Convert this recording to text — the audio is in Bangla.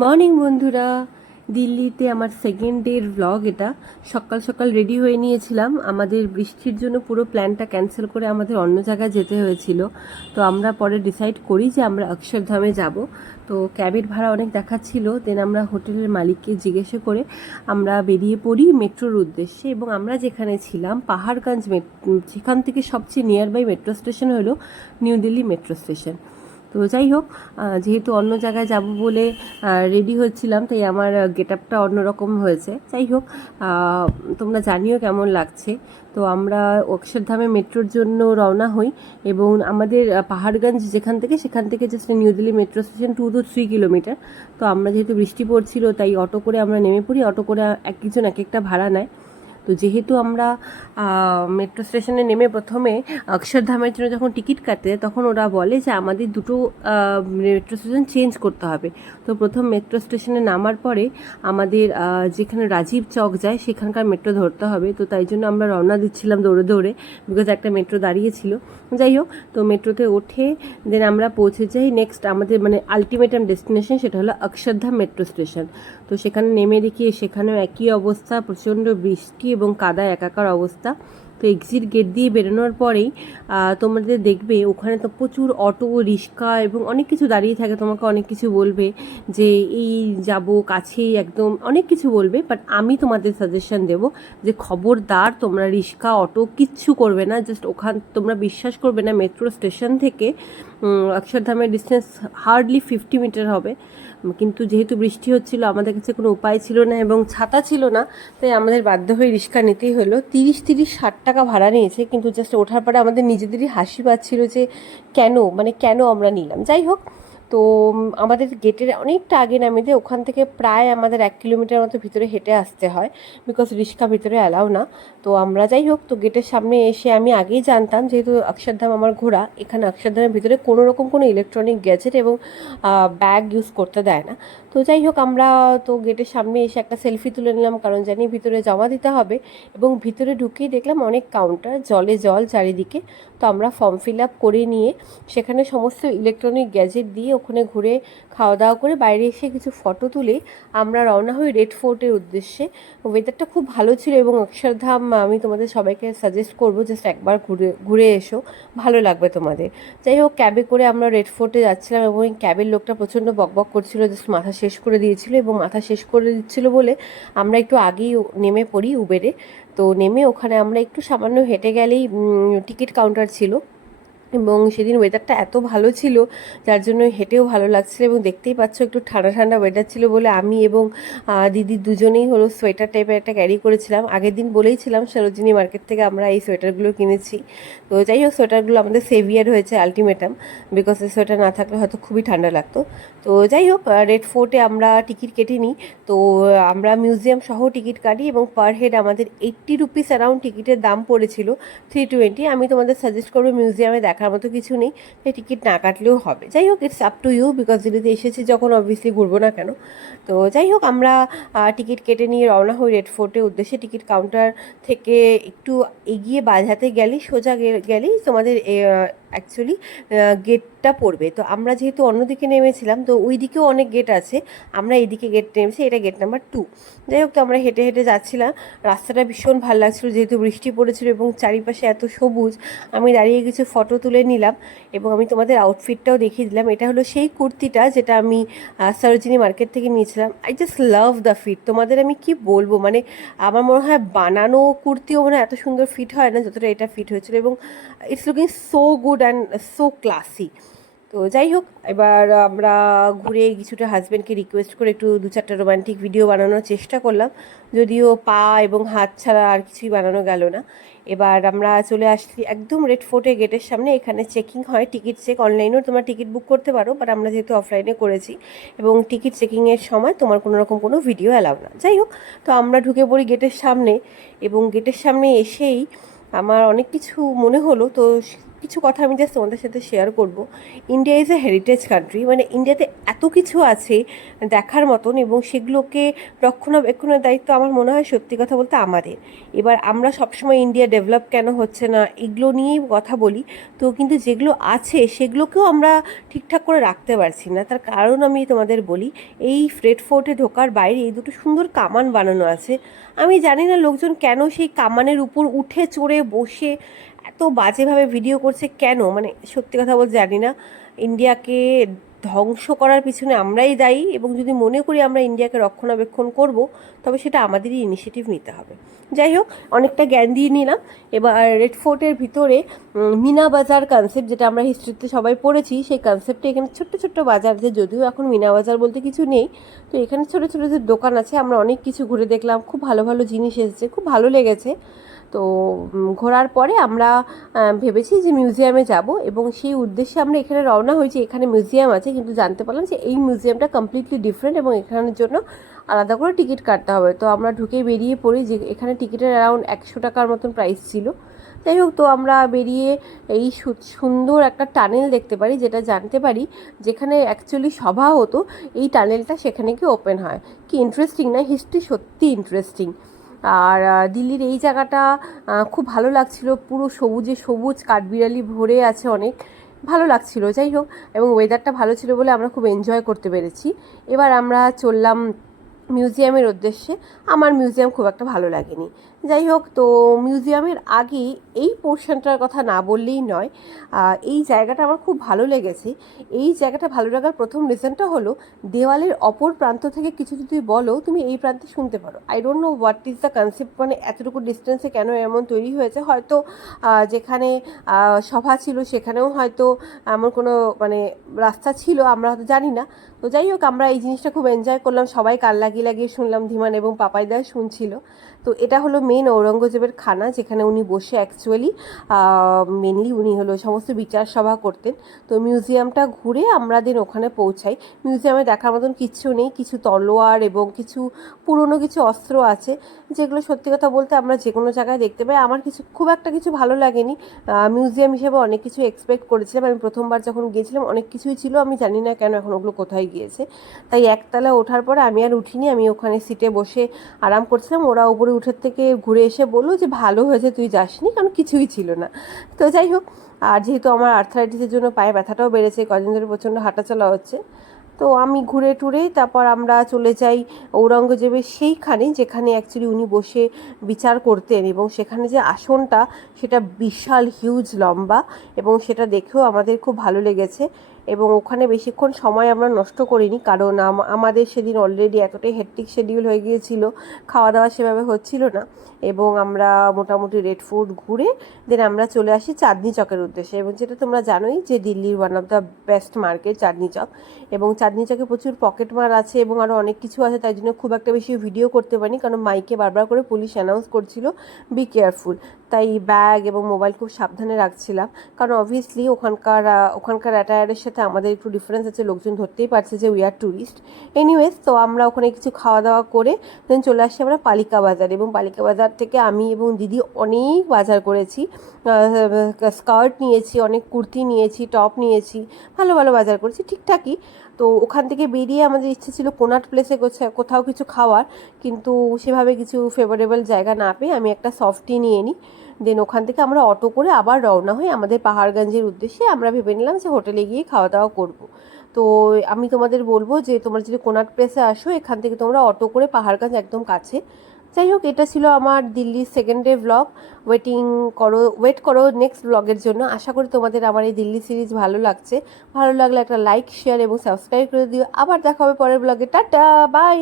মর্নিং বন্ধুরা, দিল্লিতে আমার সেকেন্ড ডের ব্লগ এটা। সকাল সকাল রেডি হয়ে নিয়েছিলাম, আমাদের বৃষ্টির জন্য পুরো প্ল্যানটা ক্যান্সেল করে আমাদের অন্য জায়গায় যেতে হয়েছিল। তো আমরা পরে ডিসাইড করি যে আমরা অক্ষরধামে যাব। তো ক্যাবের ভাড়া অনেক দেখাচ্ছিল, দেন আমরা হোটেলের মালিককে জিজ্ঞেস করে আমরা বেরিয়ে পড়ি মেট্রোর উদ্দেশ্যে। এবং আমরা যেখানে ছিলাম পাহাড়গঞ্জ সেখান থেকে সবচেয়ে নিয়ার বাই মেট্রো স্টেশন হলো নিউ দিল্লি মেট্রো স্টেশন। তো যাই হোক, যেহেতু অন্য জায়গায় যাব বলে রেডি হচ্ছিলাম, তাই আমার গেট আপটা অন্যরকম হয়েছে। যাই হোক, তোমরা জানিও কেমন লাগছে। তো আমরা অক্ষরধামে মেট্রোর জন্য রওনা হই এবং আমাদের পাহাড়গঞ্জ সেখান থেকে just new Delhi metro station 2 to 3 kilometre. তো আমরা যেহেতু বৃষ্টি পড়ছিল, তাই অটো করে আমরা নেমে পড়ি। অটো করে একজন এক একটা ভাড়া নেয়। তো যেহেতু আমরা মেট্রো স্টেশনে নেমে প্রথমে অক্ষরধামের জন্য যখন টিকিট কাটে, তখন ওরা বলে যে আমাদের দুটো মেট্রো স্টেশন চেঞ্জ করতে হবে। তো প্রথম মেট্রো স্টেশনে নামার পরে আমাদের যেখানে রাজীব চক যায় সেখানকার মেট্রো ধরতে হবে। তো তাই জন্য আমরা রওনা দিচ্ছিলাম দৌড়ে দৌড়ে, বিকজ একটা মেট্রো দাঁড়িয়েছিল। যাই হোক, তো মেট্রোতে উঠে দেন আমরা পৌঁছে যাই নেক্সট আমাদের আলটিমেটাম ডেস্টিনেশন, সেটা হলো অক্ষরধাম মেট্রো স্টেশন। তো সেখানে নেমে দেখি সেখানেও একই অবস্থা, প্রচণ্ড বৃষ্টি এবং কাদায় একাকার অবস্থা। তো এক্সিট গেট দিয়ে বেরোনোর পরেই তোমাদের দেখবে ওখানে তো প্রচুর অটো, রিক্সা এবং অনেক কিছু দাঁড়িয়ে থাকে। তোমাকে অনেক কিছু বলবে যে এই যাব কাছেই, একদম অনেক কিছু বলবে। বাট আমি তোমাদের সাজেশন দেব যে খবরদার তোমরা রিক্সা, অটো কিচ্ছু করবে না। জাস্ট তোমরা বিশ্বাস করবে না, মেট্রো স্টেশন থেকে অক্ষরধামের ডিস্টেন্স হার্ডলি 50 মিটার হবে। কিন্তু যেহেতু বৃষ্টি হচ্ছিল, আমাদের কাছে কোনো উপায় ছিল না এবং ছাতা ছিল না, তাই আমাদের বাধ্য হয়ে রিক্সা নিতেই হলো। 30-60 টাকা ভাড়া নিয়েছে, কিন্তু জাস্ট ওঠার পরে আমাদের নিজেদেরই হাসি পাচ্ছিল যে কেন আমরা নিলাম। যাই হোক, তো আমাদের গেটের অনেকটা আগে নামিয়ে দিয়ে ওখান থেকে প্রায় আমাদের 1 কিলোমিটার মতো ভিতরে হেঁটে আসতে হয়, বিকজ রিক্সা ভিতরে অ্যালাউ না। তো আমরা যাই হোক, তো গেটের সামনে এসে আমি আগেই জানতাম, যেহেতু অক্ষরধাম আমার ঘোরা, এখানে অক্ষরধামের ভিতরে কোনো রকম কোনো ইলেকট্রনিক গ্যাজেট এবং ব্যাগ ইউজ করতে দেয় না। তো যাই হোক, আমরা তো গেটের সামনে এসে একটা সেলফি তুলে নিলাম, কারণ জানি ভিতরে জমা দিতে হবে। এবং ভিতরে ঢুকেই দেখলাম অনেক কাউন্টার, জলে জল চারিদিকে। তো আমরা ফর্ম ফিল আপ করে নিয়ে সেখানে সমস্ত ইলেকট্রনিক গ্যাজেট দিয়ে ওখানে ঘুরে খাওয়া দাওয়া করে বাইরে এসে কিছু ফটো তুলে আমরা রওনা হই রেড ফোর্টের উদ্দেশ্যে। ওয়েদারটা খুব ভালো ছিল এবং অক্ষরধাম আমি তোমাদের সবাইকে সাজেস্ট করবো, জাস্ট একবার ঘুরে ঘুরে এসো, ভালো লাগবে তোমাদের। যাই হোক, ক্যাবে করে আমরা রেড ফোর্টে যাচ্ছিলাম এবং এই ক্যাবের লোকটা প্রচণ্ড বকবক করছিল, জাস্ট মাথা শেষ করে দিয়েছিল। এবং মাথা শেষ করে দিচ্ছিলো বলে আমরা একটু আগেই নেমে পড়ি উবেরে। তো নেমে ওখানে আমরা একটু সামান্য হেঁটে গেলেই টিকিট কাউন্টার ছিল। এবং সেদিন ওয়েদারটা এত ভালো ছিল, যার জন্য হেঁটেও ভালো লাগছিল। এবং দেখতেই পাচ্ছ একটু ঠান্ডা ঠান্ডা ওয়েদার ছিল বলে আমি এবং দিদি দুজনেই হলো সোয়েটার টাইপের একটা ক্যারি করেছিলাম। আগের দিন বলেইছিলাম সরোজিনী মার্কেট থেকে আমরা এই সোয়েটারগুলো কিনেছি। তো যাই হোক, সোয়েটারগুলো আমাদের সেভিয়ার হয়েছে আলটিমেটাম, বিকজ এই সোয়েটার না থাকলে হয়তো খুবই ঠান্ডা লাগতো। তো যাই হোক, রেড ফোর্টে আমরা টিকিট কেটে নিই। তো আমরা মিউজিয়াম সহ টিকিট কাটি এবং পার হেড আমাদের 80 রুপিস অ্যারাউন্ড টিকিটের দাম পড়েছিল, 320। আমি তোমাদের সাজেস্ট করবো, মিউজিয়ামে দেখার মতো কিছু নেই, তাই টিকিট না কাটলেও হবে। যাই হোক, it's up to you, because দিল্লিতে এসেছি যখন অবভিয়াসলি ঘুরবো না কেন। তো যাই হোক, আমরা টিকিট কেটে নিয়ে রওনা হই রেড ফোর্টের উদ্দেশ্যে। টিকিট কাউন্টার থেকে একটু এগিয়ে বাঁধাতে গেলেই, সোজা গেলেই তোমাদের অ্যাকচুয়ালি গেটটা পড়বে। তো আমরা যেহেতু অন্যদিকে নেমেছিলাম, তো ওই দিকেও অনেক গেট আছে, আমরা এইদিকে গেট নেমেছি, এটা গেট নাম্বার 2। যাই হোক, তো আমরা হেঁটে হেঁটে যাচ্ছিলাম। রাস্তাটা ভীষণ ভালো লাগছিলো, যেহেতু বৃষ্টি পড়েছিল এবং চারিপাশে এত সবুজ। আমি দাঁড়িয়ে কিছু ফটো তুলে নিলাম এবং আমি তোমাদের আউটফিটটাও দেখিয়ে দিলাম। এটা হলো সেই কুর্তিটা যেটা আমি সরোজিনী মার্কেট থেকে নিয়েছিলাম। I just love the fit. তোমাদের আমি কি বলবো, আমার মনে হয় বানানো কুর্তিও এত সুন্দর ফিট হয় না যতটা এটা ফিট হয়েছিল। এবং it's looking so good and so classy. তো যাই হোক, এবার আমরা ঘুরে কিছুটা হাজব্যান্ডকে রিকোয়েস্ট করে একটু 2-4টা রোমান্টিক ভিডিও বানানোর চেষ্টা করলাম, যদিও পা এবং হাত ছাড়া আর কিছুই বানানো গেল না। এবার আমরা চলে আসছি একদম রেড ফোর্টের গেটের সামনে। এখানে চেকিং হয়, টিকিট চেক। অনলাইনেও তোমরা টিকিট বুক করতে পারো, বাট আমরা যেহেতু অফলাইনে করেছি এবং টিকিট চেকিংয়ের সময় তোমার কোনো রকম কোনো ভিডিও অ্যালাউ না। যাই হোক, তো আমরা ঢুকে পড়ি গেটের সামনে এবং গেটের সামনে এসেই আমার অনেক কিছু মনে হলো। তো কিছু কথা আমি জাস্ট তোমাদের সাথে শেয়ার করব। India is a heritage country, মানে ইন্ডিয়াতে এত কিছু আছে দেখার মতন, এবং সেগুলোকে রক্ষণাবেক্ষণের দায়িত্ব আমার মনে হয় সত্যি কথা বলতে আমাদের। এবার আমরা সবসময় ইন্ডিয়া ডেভেলপ কেন হচ্ছে না এগুলো নিয়েই কথা বলি, তো কিন্তু যেগুলো আছে সেগুলোকেও আমরা ঠিকঠাক করে রাখতে পারছি না। তার কারণ আমি তোমাদের বলি, এই রেড ফোর্টে ঢোকার বাইরে এই দুটো সুন্দর কামান বানানো আছে। আমি জানি না লোকজন কেন সেই কামানের উপর উঠে চড়ে বসে এত বাজেভাবে ভিডিও করছে কেন, মানে সত্যি কথা বলতে জানি না। ইন্ডিয়াকে ধ্বংস করার পিছনে আমরাই দায়ী, এবং যদি মনে করি আমরা ইন্ডিয়াকে রক্ষণাবেক্ষণ করব, তবে সেটা আমাদেরই ইনিশিয়েটিভ নিতে হবে। যাই হোক, অনেকটা জ্ঞান দিয়ে নিলাম। এবার রেড ফোর্টের ভিতরে মিনা বাজার কনসেপ্ট, যেটা আমরা হিস্ট্রিতে সবাই পড়েছি, সেই কনসেপ্টে এখানে ছোট্ট ছোট্ট বাজার আছে, যদিও এখন মিনা বাজার বলতে কিছু নেই। তো এখানে ছোটো ছোটো যে দোকান আছে, আমরা অনেক কিছু ঘুরে দেখলাম, খুব ভালো ভালো জিনিস এসেছে, খুব ভালো লেগেছে। তো ঘোরার পরে আমরা ভেবেছি যে মিউজিয়ামে যাব, এবং সেই উদ্দেশ্যে আমরা এখানে রওনা হয়েছি। এখানে মিউজিয়াম আছে, কিন্তু জানতে পারলাম যে এই মিউজিয়ামটা কমপ্লিটলি ডিফারেন্ট, এবং এখানের জন্য আলাদা করে টিকিট কাটতে হবে। তো আমরা ঢুকে বেরিয়ে পড়ি যে এখানে টিকিটের অ্যারাউন্ড 100 টাকার মতন প্রাইস ছিল। যাই হোক, তো আমরা বেরিয়ে এই সুন্দর একটা টানেল দেখতে পারি, যেটা জানতে পারি যেখানে অ্যাকচুয়ালি সভা হতো, এই টানেলটা সেখানে কি ওপেন হয়। কি ইন্টারেস্টিং না, হিস্ট্রি সত্যি ইন্টারেস্টিং। আর দিল্লির এই জায়গাটা খুব ভালো লাগছিল, পুরো সবুজে সবুজ, কাঠবিড়ালি ভরে আছে, অনেক ভালো লাগছিল। যাই হোক, এবং ওয়েদারটা ভালো ছিল বলে আমরা খুব এনজয় করতে পেরেছি। এবার আমরা চললাম মিউজিয়ামের উদ্দেশ্যে। আমার মিউজিয়াম খুব একটা ভালো লাগেনি। যাই হোক, তো মিউজিয়ামের আগে এই পোর্শনটার কথা না বললেই নয়। এই জায়গাটা আমার খুব ভালো লেগেছে। এই জায়গাটা ভালো লাগার প্রথম রিজনটা হলো, দেওয়ালের অপর প্রান্ত থেকে কিছু যদি বলো, তুমি এই প্রান্তে শুনতে পারো। I don't know what is the concept, মানে এতটুকু ডিস্টেন্সে কেন এমন তৈরি হয়েছে। হয়তো যেখানে সভা ছিল সেখানেও হয়তো এমন কোনো মানে রাস্তা ছিল, আমরা হয়তো জানি না। তো যাই হোক, আমরা এই জিনিসটা খুব এনজয় করলাম, সবাই কান লাগিয়ে লাগিয়ে শুনলাম, ধীমান এবং পাপাইদা শুনছিল। তো এটা হলো মেন ঔরঙ্গজেবের খানা, যেখানে উনি বসে অ্যাকচুয়ালি মেনলি উনি হলো সমস্ত বিচার সভা করতেন। তো মিউজিয়ামটা ঘুরে আমরা দিন ওখানে পৌঁছাই। মিউজিয়ামে দেখার মতন কিচ্ছু নেই, কিছু তলোয়ার এবং কিছু পুরনো কিছু অস্ত্র আছে, যেগুলো সত্যি কথা বলতে আমরা যে কোনো জায়গায় দেখতে পাই। আমার খুব একটা কিছু ভালো লাগেনি। মিউজিয়াম হিসেবে অনেক কিছু এক্সপেক্ট করেছিলাম। আমি প্রথমবার যখন গিয়েছিলাম অনেক কিছুই ছিল, আমি জানি না কেন এখন ওগুলো কোথায় গিয়েছে। তাই একতলা ওঠার পরে আমি আর উঠিনি, আমি ওখানে সিটে বসে আরাম করছিলাম। ওরা উপরে উঠের থেকে ঘুরে এসে বললো যে ভালো হয়েছে তুই যাসনি, কারণ কিছুই ছিল না। তো যাই হোক, আর যেহেতু আমার আর্থ্রাইটিসের জন্য পায়ে ব্যথাটাও বেড়েছে, কদিন ধরে প্রচণ্ড হাঁটাচলা হচ্ছে, তো আমি ঘুরে টুরে তারপর আমরা চলে যাই ঔরঙ্গজেবের সেইখানে, যেখানে অ্যাকচুয়ালি উনি বসে বিচার করতেন, এবং সেখানে যে আসনটা সেটা বিশাল হিউজ লম্বা, এবং সেটা দেখেও আমাদের খুব ভালো লেগেছে। এবং ওখানে বেশিক্ষণ সময় আমরা নষ্ট করিনি, কারণ আমাদের সেদিন অলরেডি এতটাই হেক্টিক শিডিউল হয়ে গিয়েছিল, খাওয়া দাওয়া সেভাবে হচ্ছিল না। এবং আমরা মোটামুটি রেড ফোর্ট ঘুরে দেন আমরা চলে আসি চাঁদনি চকের উদ্দেশ্যে। এবং যেটা তোমরা জানোই যে দিল্লির one of the best market Chandni Chowk, এবং চাঁদনি চকে প্রচুর পকেট মার আছে এবং আরও অনেক কিছু আছে, তাই জন্য খুব একটা বেশি ভিডিও করতে পারিনি, কারণ মাইকে বারবার করে পুলিশ অ্যানাউন্স করছিল বি কেয়ারফুল। তাই ব্যাগ এবং মোবাইল খুব সাবধানে রাখছিলাম, কারণ অবভিয়াসলি ওখানকার অ্যাটায়ারের সাথে আমাদের একটু ডিফারেন্স আছে, লোকজন ধরতেই পারছে যে উই আর ট্যুরিস্ট। এনিওয়েজ, তো আমরা ওখানে কিছু খাওয়া দাওয়া করে দেন চলে আসি আমরা পালিকা বাজার, এবং পালিকা বাজার থেকে আমি এবং দিদি অনেক বাজার করেছি। স্কার্ট নিয়েছি, অনেক কুর্তি নিয়েছি, টপ নিয়েছি, ভালো ভালো বাজার করেছি ঠিকঠাকই। তো ওখান থেকে বেরিয়ে আমাদের ইচ্ছে ছিল কোনাট প্লেসে কোথাও কিছু খাওয়ার, কিন্তু সেভাবে কিছু ফেভারেবল জায়গা না পেয়ে আমি একটা সফটি নিয়ে নিই। দেন ওখান থেকে আমরা অটো করে আবার রওনা হই আমাদের পাহাড়গঞ্জের উদ্দেশ্যে। আমরা ভেবে নিলাম যে হোটেলে গিয়ে খাওয়া দাওয়া করব। তো আমি তোমাদের বলবো যে তোমরা যদি কোনাট প্লেসে আসো, এখান থেকে তোমরা অটো করে পাহাড়গঞ্জ একদম কাছে। যাই হোক, এটা ছিল আমার দিল্লির সেকেন্ড ডে ব্লগ। ওয়েট করো নেক্সট ব্লগের জন্য। আশা করি তোমাদের আমার এই দিল্লি সিরিজ ভালো লাগছে। ভালো লাগলে একটা লাইক, শেয়ার এবং সাবস্ক্রাইব করে দিও। আবার দেখা হবে পরের ব্লগে। Tata, by.